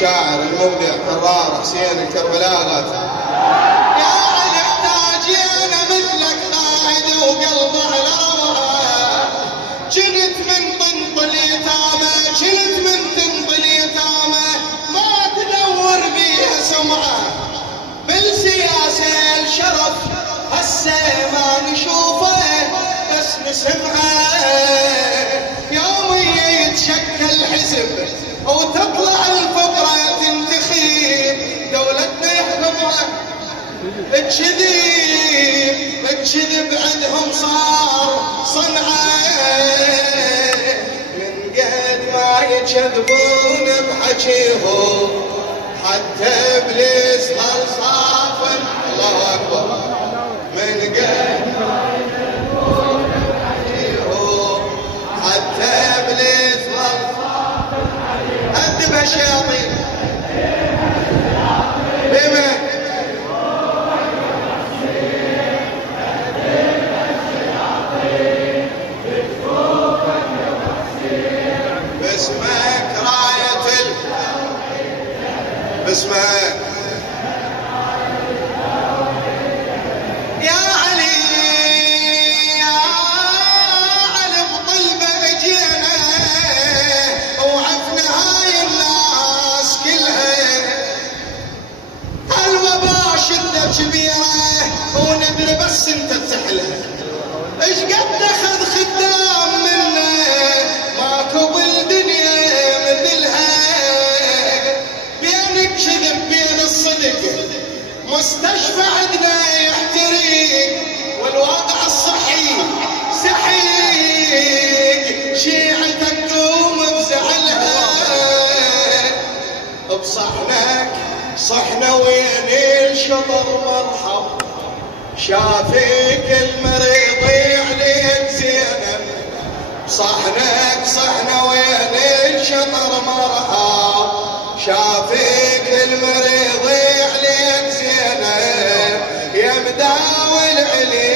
الشاعر المبدع كرار حسين الكربلاء غاثي. يا علي احتاج انا مثلك قائد وقلبه على روعه، جنت من طنط اليتامى، جنت من طنط اليتامى، ما تدور بيها سمعه بالسياسه الشرف هسه ما نشوفه بس نسمعه. يوم يتشكل حزب وتطلع الفقرة تنتخب دولتنا يحكمها الكذب عندهم صار صنعة، من قد ما يكذبون بحكيهم حتى ابليس ظل صافن. الله اكبر. من قد ما يكذبون بحكيهم حتى ابليس ظل صافن. أدب الشياطين بما باسمك راية باسمك يا علي، يا علي بطلبة اجينا وعفنا هاي الناس كلها. الوباء شدة كبيرة وندري بس انت تسحلها. ايش قد اخذ خدام منا ماكو بالدنيا مثلها، بين الكذب بين الصدق مستشفى عندنا يحترق والوضع الصحي سحيق. شيعتك قوم بزعلها بصحنك صحنا وين الشطر مرحب، شافيك المريض عليك زينب. صحنك صحنا وين الشطر مرحب، شافيك المريض عليك زينب. يا مداول علي